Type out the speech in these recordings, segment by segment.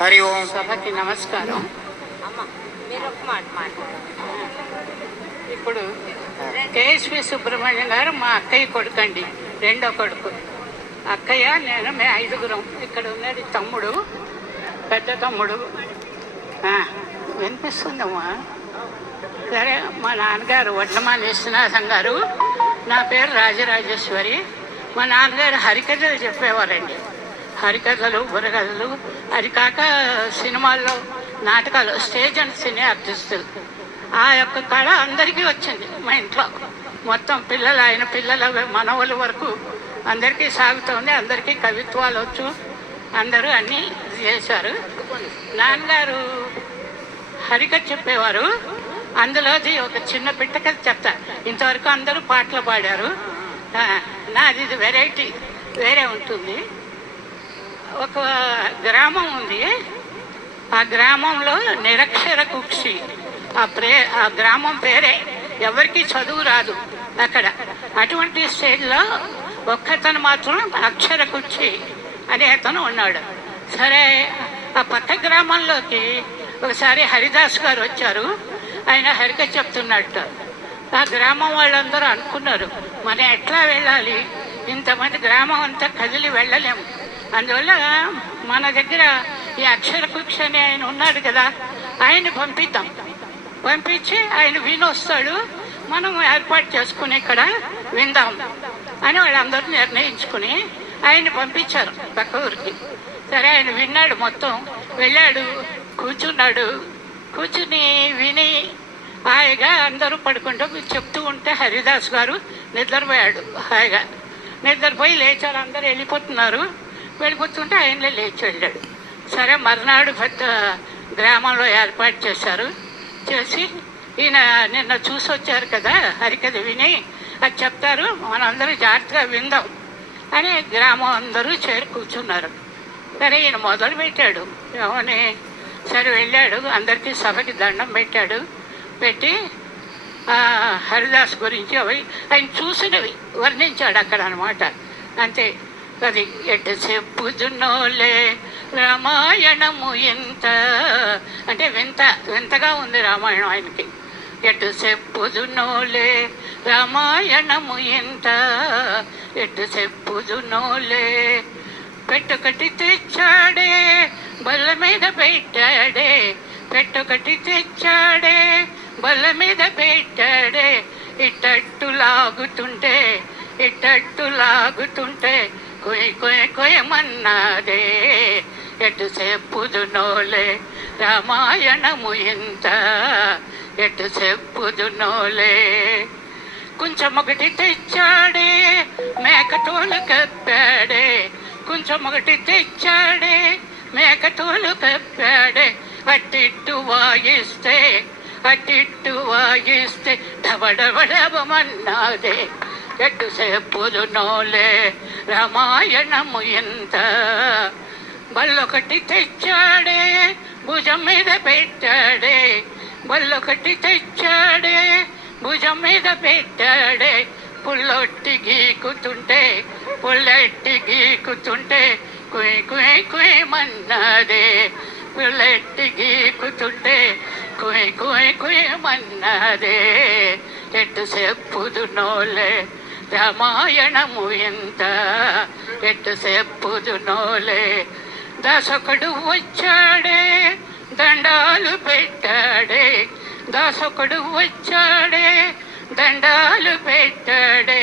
హరి ఓం. సభకి నమస్కారం. ఇప్పుడు కేఎస్పి సుబ్రహ్మణ్యం గారు మా అక్కయ్య కొడుకండి, రెండో కొడుకు. అక్కయ్య నేను మేము 5గురం. ఇక్కడ ఉన్నది తమ్ముడు, పెద్ద తమ్ముడు. వినిపిస్తుందమ్మా? సరే, మా నాన్నగారు వడ్లమాల విశ్వనాథం గారు, నా పేరు రాజరాజేశ్వరి. మా నాన్నగారు హరికథలు చెప్పేవారండి. హరికథలు, బుర్రకథలు, అది కాక సినిమాల్లో నాటకాలు, స్టేజ్ అండ్ సినీ ఆర్టిస్టులు. ఆ యొక్క కళ అందరికీ వచ్చింది మా ఇంట్లో. మొత్తం పిల్లలు, ఆయన పిల్లల మనవల వరకు అందరికీ సాగుతుంది. అందరికీ కవిత్వాలు వచ్చు, అందరూ అన్నీ చేశారు. నాన్నగారు హరికథ చెప్పేవారు. అందులోది ఒక చిన్న పిట్ట కథ చెప్తా. ఇంతవరకు అందరూ పాటలు పాడారు, నాది ఇది వెరైటీ వేరే ఉంటుంది. ఒక గ్రామం ఉంది. ఆ గ్రామంలో నిరక్షర కుక్షి, ఆ గ్రామం పేరే. ఎవరికి చదువు రాదు అక్కడ. అటువంటి స్టేజ్లో ఒక్కతను మాత్రం అక్షర కుక్షి అనే అతను ఉన్నాడు. సరే, ఆ పక్క గ్రామంలోకి ఒకసారి హరిదాస్ గారు వచ్చారు. ఆయన హరికథ చెప్తున్నట్టు. ఆ గ్రామం వాళ్ళందరూ అనుకున్నారు, మనం ఎట్లా వెళ్ళాలి, ఇంతమంది గ్రామం అంతా కదిలి వెళ్ళలేము. అందువల్ల మన దగ్గర ఈ అక్షర కుక్ష అని ఆయన ఉన్నాడు కదా, ఆయన్ని పంపిద్దాం. పంపించి ఆయన వినొస్తాడు, మనం ఏర్పాటు చేసుకుని ఇక్కడ విందాం అని వాళ్ళందరూ నిర్ణయించుకుని ఆయన్ని పంపించారు పక్క ఊరికి. సరే, ఆయన విన్నాడు, మొత్తం వెళ్ళాడు, కూర్చున్నాడు. కూర్చుని విని హాయిగా అందరూ పడుకుంటూ చెప్తూ ఉంటే హరిదాస్ గారు నిద్రపోయాడు. హాయిగా నిద్రపోయి లేచారు. అందరూ వెళ్ళిపోతుంటే ఆయనలో లేచి వెళ్ళాడు. సరే, మర్నాడు పెద్ద గ్రామంలో ఏర్పాటు చేశారు. చేసి ఈయన నిన్న చూసి వచ్చారు కదా, హరికథ విని అది చెప్తారు, మనందరూ జాగ్రత్తగా విందాం అని గ్రామం అందరూ చేరి కూర్చున్నారు. సరే, ఈయన మొదలు పెట్టాడు. ఏమని? సరే, వెళ్ళాడు, అందరికీ సభకి దండం పెట్టి హరిదాస్ గురించి అవి ఆయన చూసినవి వర్ణించాడు అక్కడ అనమాట. అంతే. అది ఎటు చెప్పుచున్నోలే రామాయణము ఎంత అంటే వింతగా ఉంది రామాయణం ఆయనకి. ఎటు చెప్పుచున్నోలే రామాయణము ఎంత, ఎటు చెప్పుచున్నోలే. పెట్టుకటి తెచ్చాడే, బల్ల మీద పెట్టాడే, పెట్టుకటి తెచ్చాడే, బల్ల మీద పెట్టాడే. ఇట్టట్టు లాగుతుంటే కొయ్యమన్నాదే. ఎటు చెప్పుదునోలే రామాయణము ఎంత, ఎటు చెప్పుదునోలే. కొంచెం ఒకటి తెచ్చాడే, మేకతోలు కప్పాడే, కొంచెం ఒకటి తెచ్చాడే, మేకతోలు కప్పాడే. అట్టిట్టు వాయిస్తే డబడబడబమన్నాదే. ఎటు చెప్పుదునోలే రామాయణము ఎంత. బల్లొకటి తెచ్చాడే, భుజం మీద పెట్టాడే, బల్లొకటి తెచ్చాడే, భుజం మీద పెట్టాడే. పుల్లెట్టి గీకుతుంటే కుయమన్నాదే. పుల్లెట్టి గీకుతుంటే కుయమన్నాదే. ఎటు చెప్పుదునోలే రామాయణము ఎంత, ఎటు చెప్పుదునోలే. దాసొకడు వచ్చాడే, దండాలు పెట్టాడే, దాసొకడు వచ్చాడే, దండాలు పెట్టాడే.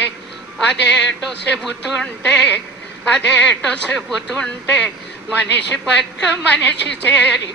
అదేటో చెబుతుంటే మనిషి పక్క మనిషి చేరి